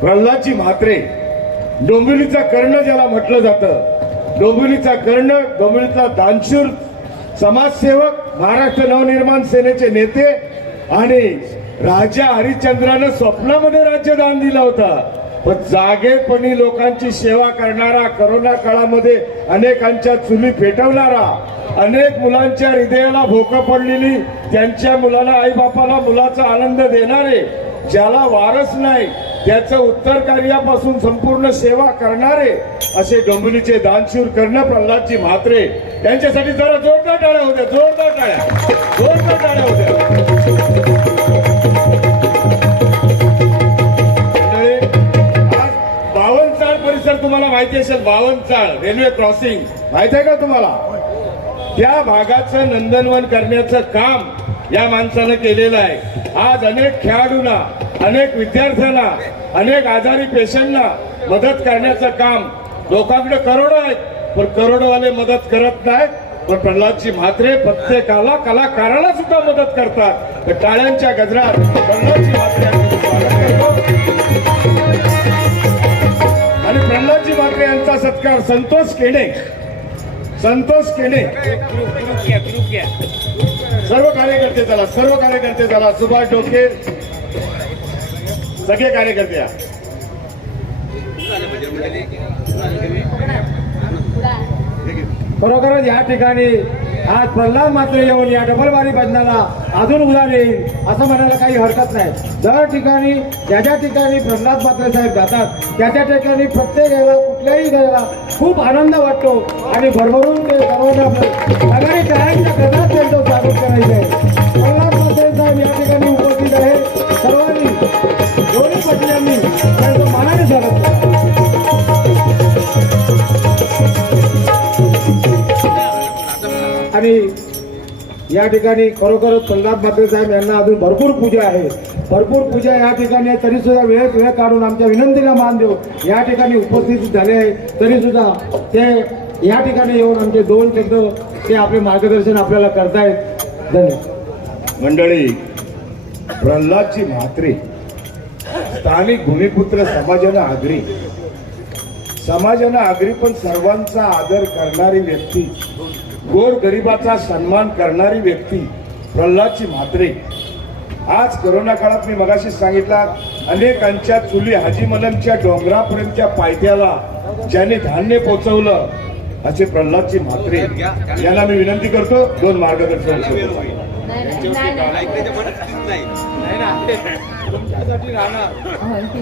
प्रल्हादजी म्हात्रे डोंबिवलीचा कर्ण ज्याला म्हटलं जातं. डोंबिवलीचा कर्ण डोंबिवलीचा दानशूर समाजसेवक महाराष्ट्र नवनिर्माण सेनेचे नेते आणि राजा हरिश्चंद्रानं स्वप्नामध्ये राज्यदान दिलं होतं. पण जागेपणी लोकांची सेवा करणारा करोना काळामध्ये अनेकांच्या चुली पेटवणारा अनेक मुलांच्या हृदयाला भोकं पडलेली त्यांच्या मुलाला आई बापाला मुलाचा आनंद देणारे ज्याला वारस नाही त्याचं उत्तर कार्यापासून संपूर्ण सेवा करणारे असे डोंबिवलीचे दानशूर कर्ण प्रल्हादजी म्हात्रे यांच्यासाठी जरा जोरदार टाळ्या होत्या जोरदार टाळ्या. जोरदार टाळ्या होत्या. बावनचाळ परिसर तुम्हाला माहिती असेल बावनचाळ रेल्वे क्रॉसिंग. माहीत आहे का तुम्हाला? त्या भागाचं नंदनवन करण्याचं काम या माणसानं केलेलं आहे. आज अनेक खेळाडूंना अनेक विद्यार्थ्यांना अनेक आजारी पेशंटना मदत करण्याचं काम लोकांकडे करोडो आहेत. पण करोडोवाले मदत करत नाहीत. पण प्रल्हादजी म्हात्रे प्रत्येकाला कलाकाराला सुद्धा मदत करतात. तर टाळ्यांच्या गजरात प्रल्हादजी म्हात्रे आणि प्रल्हादजी म्हात्रे यांचा सत्कार संतोष केणे संतोष केणे सर्व कार्यकर्ते झाला सर्व कार्यकर्ते झाला. सुभाष डोके सगळे कार्यकर्ते या. खरोखरच या ठिकाणी आज प्रल्हाद मात्र येऊन या डबलबारी बंधनाला अजून उदार येईल असं म्हणायला काही हरकत नाही दर ठिकाणी ज्या ज्या ठिकाणी प्रल्हाद मात्रे साहेब जातात त्या त्या ठिकाणी प्रत्येक याला कुठल्याही घराला खूप आनंद वाटतो आणि भरभरून ते सर्वांना सगळ्या टाळ्यांच्या गदात त्यांचं आणि या ठिकाणी खरोखर प्रल्हाद भाकरे साहेब यांना अजून भरपूर पूजा आहे. भरपूर पूजा या ठिकाणी आहे तरी सुद्धा वेळ वेळ काढून आमच्या विनंतीला मान देऊ या ठिकाणी उपस्थित झाले आहे. तरी सुद्धा ते या ठिकाणी येऊन आमचे दोन शब्द ते आपले मार्गदर्शन आपल्याला करतायत. धन्यवाद. मंडळी प्रल्हादची म्हात्रे स्थानिक भूमिपुत्र समाजानं आगरी. समाजानं आगरी पण सर्वांचा आदर करणारी व्यक्ती. गोर गरिबाचा सन्मान करणारी व्यक्ती प्रल्हादची म्हात्रे. आज करोना काळात मी मगाशी सांगितला अनेकांच्या चुली हाजी मलमच्या डोंगरापर्यंतच्या पायथ्याला ज्याने धान्य पोचवलं असे प्रल्हादची म्हात्रे. यांना मी विनंती करतो दोन मार्गदर्शन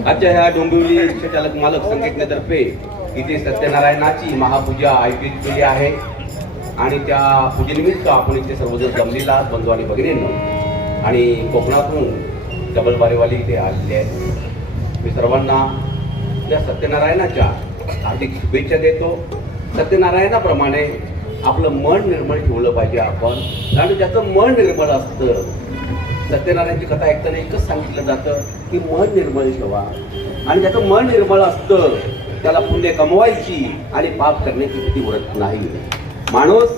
आजच्या ह्या डोंबिवली रिक्षाचालक मालक संघटनेतर्फे इथे सत्यनारायणाची महापूजा आयोजित केली आहे. आणि त्या पूजेनिमित्त आपण इथे सर्वजण जमलेला आहात, बंधू आणि भगिनींना. आणि कोकणातून डबलबारीवाली इथे आलेले आहेत. मी सर्वांना या सत्यनारायणाच्या हार्दिक शुभेच्छा देतो. सत्यनारायणाप्रमाणे आपलं मन निर्मळ ठेवलं पाहिजे आपण. आणि ज्याचं मन निर्मळ असतं सत्यनारायणची कथा ऐकताना एकच सांगितलं जातं की मन निर्मळ ठेवा. आणि ज्याचं मन निर्मळ असतं त्याला पुण्य कमवायची आणि पाप करण्याची भीती उरत नाही. माणूस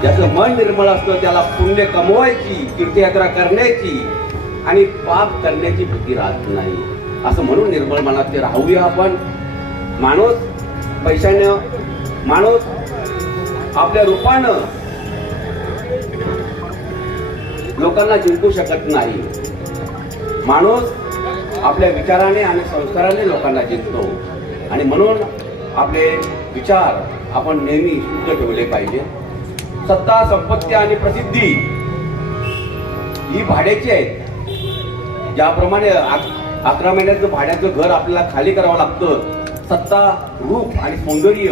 ज्याचं मन निर्मळ असतं त्याला पुण्य कमवायची तीर्थयात्रा करण्याची आणि पाप करण्याची भीती राहत नाही. असं म्हणून निर्मळ मनात राहूया आपण. माणूस पैशानं माणूस आपल्या रूपानं लोकांना जिंकू शकत नाही. माणूस आपल्या विचाराने आणि संस्काराने लोकांना जिंकतो. आणि म्हणून आपले विचार आपण नेहमी शुद्ध ठेवले पाहिजे. सत्ता संपत्ती आणि प्रसिद्धी ही भाड्याची आहेत. ज्याप्रमाणे अकरा महिन्याचं भाड्याचं घर आपल्याला खाली करावं लागतं सत्ता रूप आणि सौंदर्य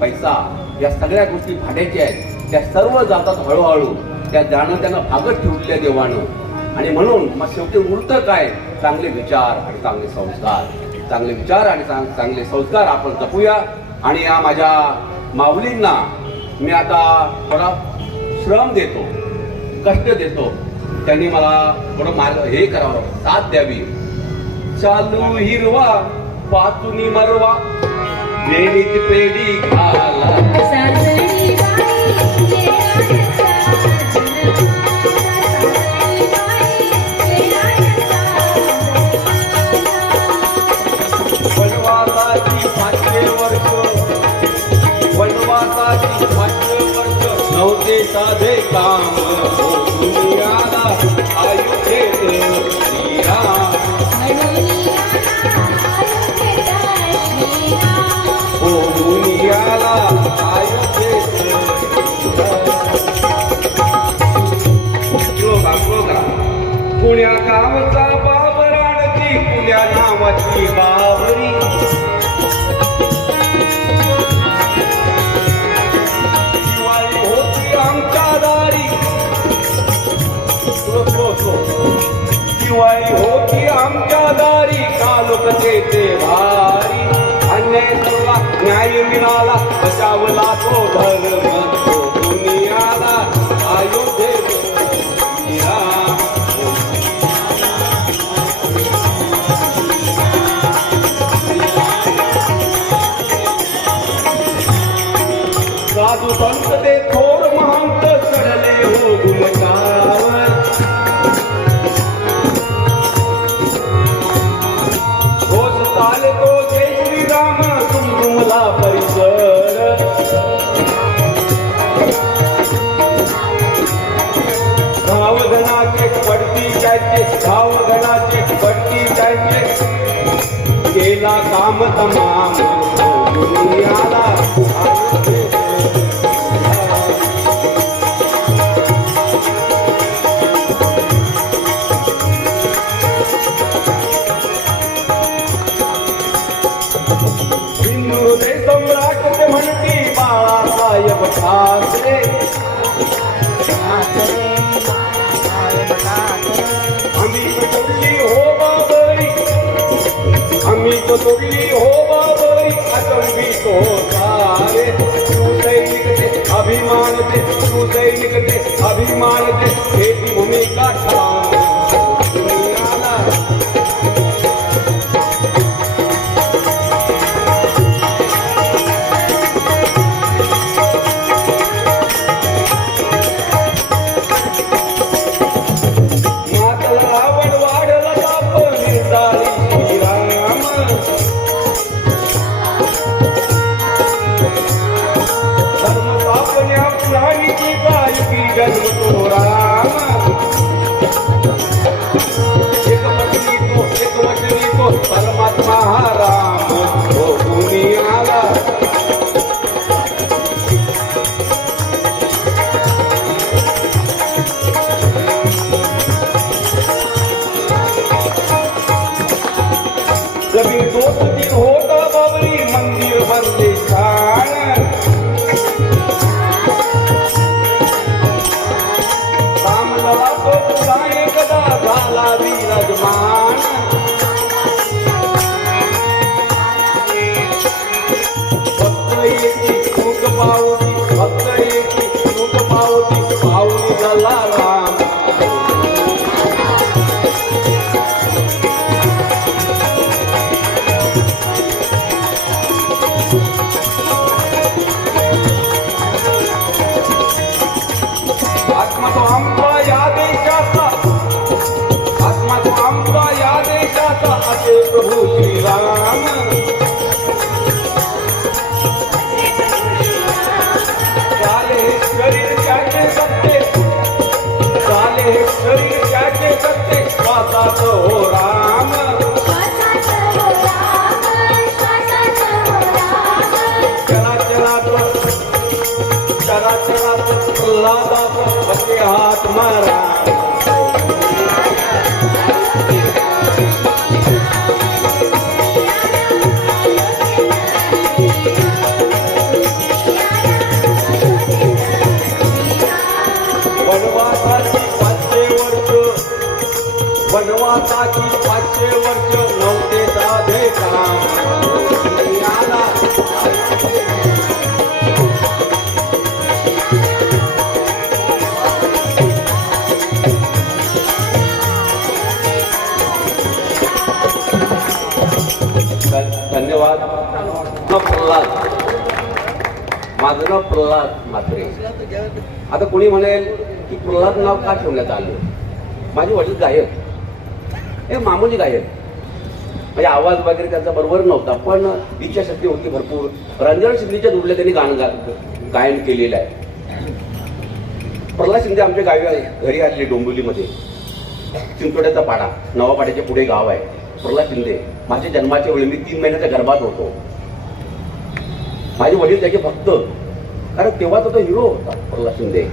पैसा या सगळ्या गोष्टी भाड्याच्या आहेत. त्या सर्व जातात हळूहळू. त्या जाणं त्यांना भागत ठेवल्या देवानं. आणि म्हणून मग शेवटी उलतं काय? चांगले विचार आणि चांगले संस्कार. चांगले विचार आणि चांग- चांगले संस्कार आपण जपूया. आणि या माझ्या माऊलींना मी आता थोडा श्रम देतो कष्ट देतो. त्यांनी मला थोडं मार्ग हे करावं साथ द्यावी. चालू हिरवा पाचुनी मरवा वेणीत पेढी घाला. पुण्या गावचा बाबराणती पुण्या नावाची बाबरी. दिवाळी होती आमच्या दारी. स्लो, स्लो, दिवाळी होती आमच्या दारी काल भारी. अन्याय तुला न्याय मिळाला बचावला तो धर साधू संत ते थोर महंत चढले हो गुलकावर। घोष चाले तो जय श्रीराम तुम्हाला परिसर। सावधनाचे पडती त्याचे सावधनाचे पडती त्याचे केला काम तमाम हो आला बाबरी अचंबित तू सैनिक ते अभिमान ते तू सैनिक ते अभिमान ते हेची भूमिका चला चला प्रल्हादाचा हात मारा धन्यवाद प्रल्हाद. माझं नाव प्रल्हाद म्हात्रे. आता कोणी म्हणेल की प्रल्हाद नाव का ठेवण्यात आलं? माझे वडील गायक हे मामूली गायक म्हणजे आवाज वगैरे त्यांचा बरोबर नव्हता पण इच्छाशक्ती होती भरपूर. रंजन शिंदेच्या दुबले त्यांनी गाणं गा- गायन केलेलं आहे. प्रल्हाद शिंदे आमच्या गावी घरी आलेले डोंबिवलीमध्ये. चिंचोड्याचा पाडा नवापाड्याच्या पुढे गाव आहे. प्रल्हाद शिंदे. माझ्या जन्माच्या वेळी मी तीन महिन्याच्या गर्भात होतो. माझे वडील त्याचे भक्त. कारण तेव्हा तो हिरो होता प्रल्हाद शिंदे.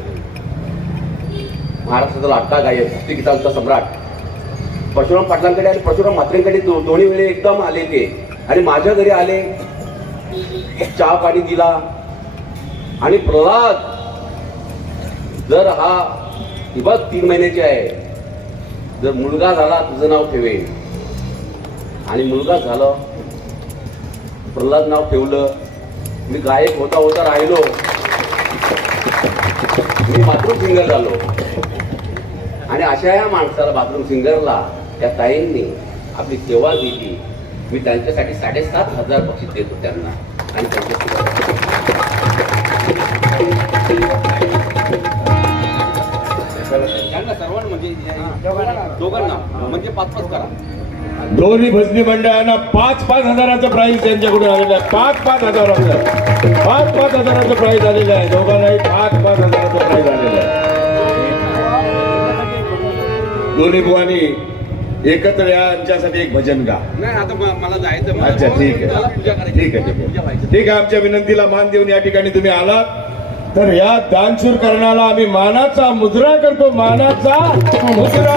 महाराष्ट्राचा लाटका गायक भक्तिगीतांचा सम्राट. परशुराम पाटलांकडे आणि परशुराम म्हात्रेंकडे दो- दोन्ही वेळे एकदम आले ते आणि माझ्या घरी आले. चहा पाणी दिला. आणि प्रल्हाद जर हा ही बघ तीन महिन्याची आहे. जर मुलगा झाला तुझं नाव ठेवेन. आणि मुलगा झालं. प्रल्हाद नाव ठेवलं. मी गायक होता होता राहिलो. मी बाथरूम सिंगर झालो. आणि अशा या माणसाला बाथरूम सिंगरला त्या ताईंनी आपली सेवा दिली. मी त्यांच्यासाठी साडेसात हजार बक्षीस देतो त्यांना. आणि त्यांच्या त्यांना सर्वांना म्हणजे दोघांना. म्हणजे पाच पाच करा. दोन्ही भजनी मंडळांना पाच पाच हजाराचं प्राईज त्यांच्याकडून आलेलं आहे. पाच पाच हजाराचं पाच पाच हजाराचं प्राईज आलेलं आहे. दोघांनाही पाच पाच हजाराचं प्राईज आलेलं आहे. दोन्ही बुवानी एकत्र या यांच्यासाठी एक भजन गा. नाही आता मला जायचं अच्छा ठीक आहे. ठीक आहे ठीक आहे. आमच्या विनंतीला मान देऊन या ठिकाणी तुम्ही आलात. तर या दानशूर करण्याला आम्ही मानाचा मुद्रा करतो. मानाचा मुद्रा.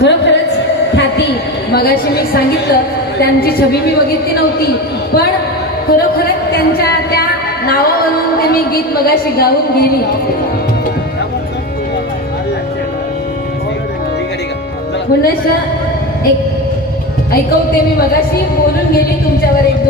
खरोखरच ख्याती. मगाशी मी सांगितलं त्यांची छबी मी बघितली नव्हती पण खरोखरच त्यांच्या त्या नावावरून ते मी गीत मगाशी गाऊन गेली. ठीक पुनश एक ऐकवते मी मगाशी बोलून गेली तुमच्यावर एक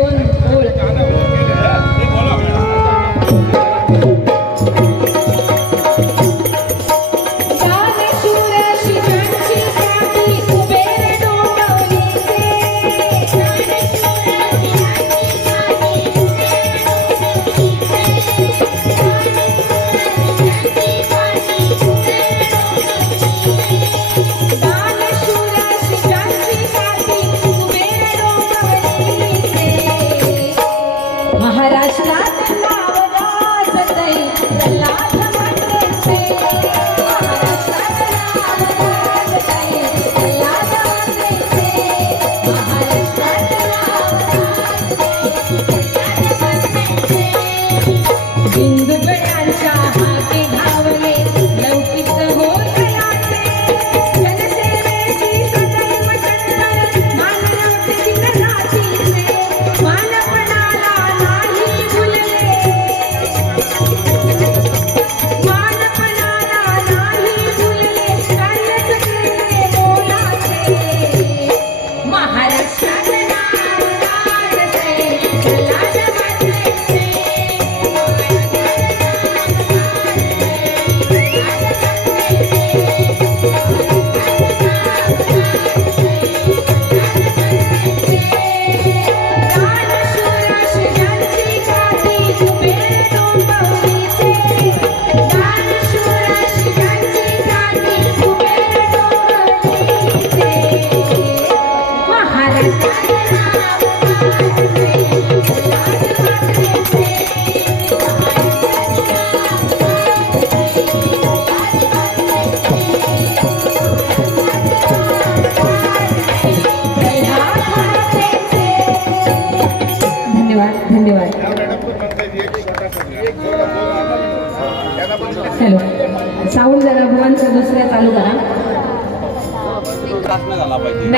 झाला पाहिजे.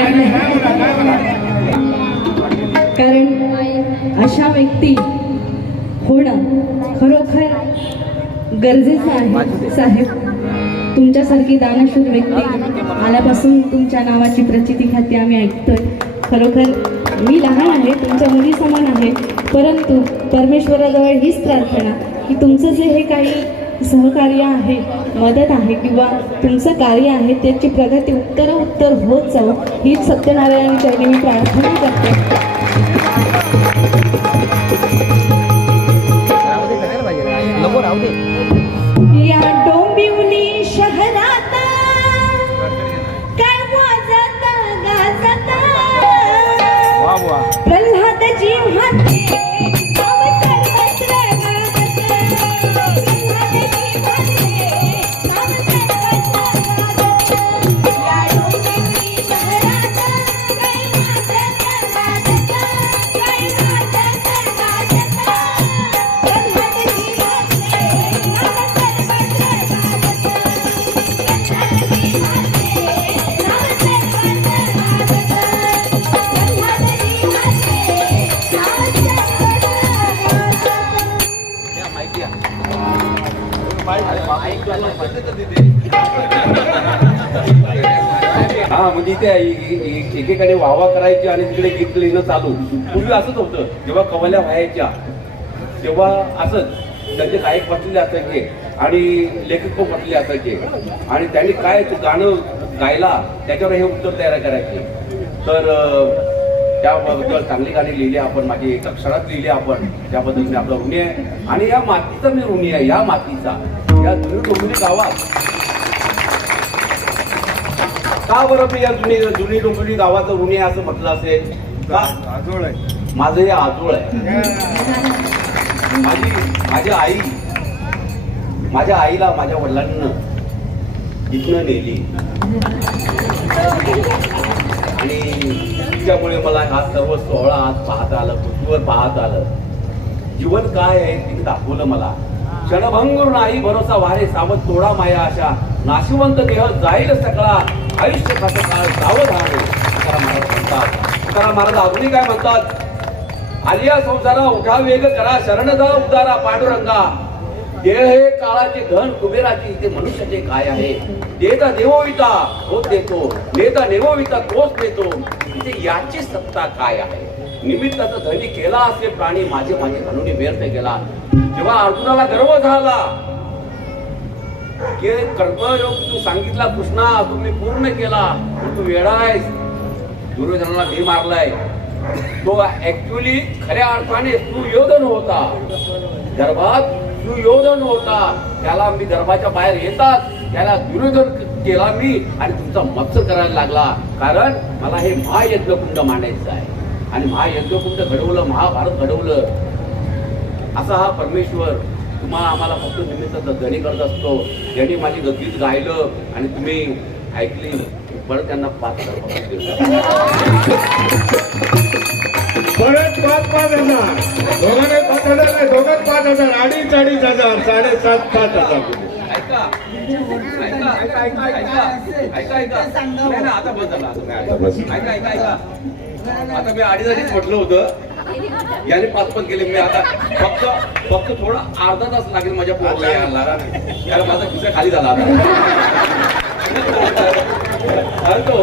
कारण अशा व्यक्ती होणं खरोखर गरजेचं आहे साहेब. तुमच्यासारखी दानशूर व्यक्ती आल्यापासून तुमच्या नावाची प्रचिती ख्याती आम्ही ऐकतोय. खरोखर मी लहान आहे तुमच्या मुली समान आहे परंतु परमेश्वराजवळ हीच प्रार्थना की तुमचं जे हे काही सहकार्य आहे मदत आहे किंवा तुमचं कार्य आहे त्याची प्रगती उत्तर उत्तर होत जावं हीच सत्यनारायण चरणी मी प्रार्थना करते. या डोंबिवली शहरात काय वाजत गाजत प्रल्हाद माते हा म्हणजे त्या ए- ए- एकेकाने वाहवा करायची आणि तिकडे गीत लिहिणं चालू. पूर्वी असंच होतं जेव्हा कवल्या व्हायच्या तेव्हा असंच. त्यांचे गायक बसलेले असायचे आणि लेखक पण असायचे आणि त्यांनी काय गाणं गायला त्याच्यावर हे उत्तर तयार करायचे. तर त्याबद्दल चांगली गाणी लिहिली आपण माझी अक्षरात क्षणात लिहिली आपण त्याबद्दल मी आपला ऋणी आहे. आणि या मातीचा मी ऋणी आहे या मातीचा. या जुनी डोंबिवली गावात का बरं मी या जुनी जुनी डोंबिवली गावाचं ऋणी आहे असं म्हटलं असेल? का? आजोळ आहे. माझं हे आजोळ आहे. माझी माझी आई माझ्या आईला माझ्या वडिलांना इथनं नेली. आणि तिच्यामुळे मला हा सर्व सोहळा आज पाहता आलं पृथ्वीवर पाहत आलं. जीवन काय आहे तिने दाखवलं मला. क्षणभंगूर नाही भरोसा वारे सावध तोडा माया आशा नाशिवंत देह जाईल सकळा. आयुष्य कसं काळ सावध आहे तुकाराम महाराज म्हणतात. तुकाराम महाराज अजूनही काय म्हणतात? आलिया संसारा उठा वेग करा शरण जा उदारा पांडुरंगा. देह हे काळाचे धन कुबेराची इथे मनुष्याचे काय आहे? देता देवोविता होत देतो. देता देवोविता तोच देतो. इथे याची सत्ता काय आहे? निमित्ताचा धनी केला असे प्राणी माझे माझे धनुनी व्यर्थ केला जेव्हा अर्जुनाला गर्व झाला की कर्मयोग तू सांगितला कृष्णा तुम्ही पूर्ण केला पण तू वेळा आहेस दुर्योधनाला मी मारलाय. तो ऍक्च्युली खऱ्या अर्थाने सुयोधन होता. गर्भात सुयोधन होता. त्याला मी गर्भाच्या बाहेर येतात. त्याला दुर्योधन केला मी आणि तुमचा मत्स्य करायला लागला. कारण मला हे महायज्ञकुंड मांडायचं आहे. आणि महायज्ञकुंड घडवलं महाभारत घडवलं. असा हा परमेश्वर तुम्हाला आम्हाला फक्त निमित्त धनी करत असतो. ज्यांनी माझी गीत गायलं आणि तुम्ही ऐकली परत त्यांना पाच. परत पाच पाच हजार. दोघांना पाच हजार नाही पाच हजार. अडीच अडीच हजार. साडेसात पाच हजार. ऐका. ऐका ऐका ऐका ऐका. ऐका ऐका. नाही, नाही, आता बस झालं आता नाही. बस. ऐका ऐका ऐका. आता मी अडीच अडीच म्हटलं होतं. याने पाच पाच केले मी आता फक्त फक्त थोडा अर्धा तास लागेल माझ्या पोराला यायला कारण माझा खिसा खाली झाला आता. सांगतो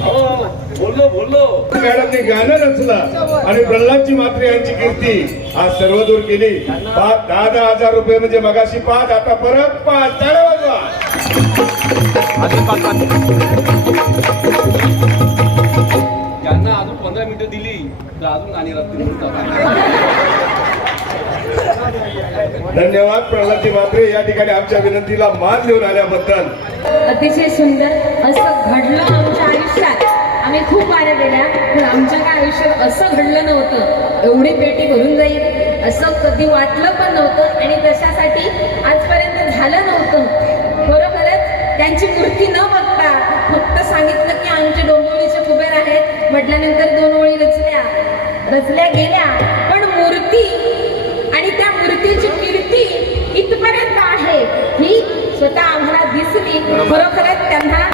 अहो, बोललो बोललो. मॅडमने गाणं रचलं आणि प्रल्हादची मात्रे यांची कीर्ती आज सर्वदूर केली. पाच दहा दहा हजार रुपये म्हणजे मगाशी पाच आता परत पाच. वाजवा तर अजून आणि रस्ते धन्यवाद प्रल्हादजी मात्रे या ठिकाणी आमच्या विनंतीला मान देऊन आल्याबद्दल. अतिशय सुंदर असं घडलं आमच्या आयुष्यात. आम्ही खूप वाऱ्या गेल्या पण आमच्या काय आयुष्यात असं घडलं नव्हतं. एवढी पेटी भरून जाईल असं कधी वाटलं पण नव्हतं. आणि तशासाठी नाही खरोखरच त्यांना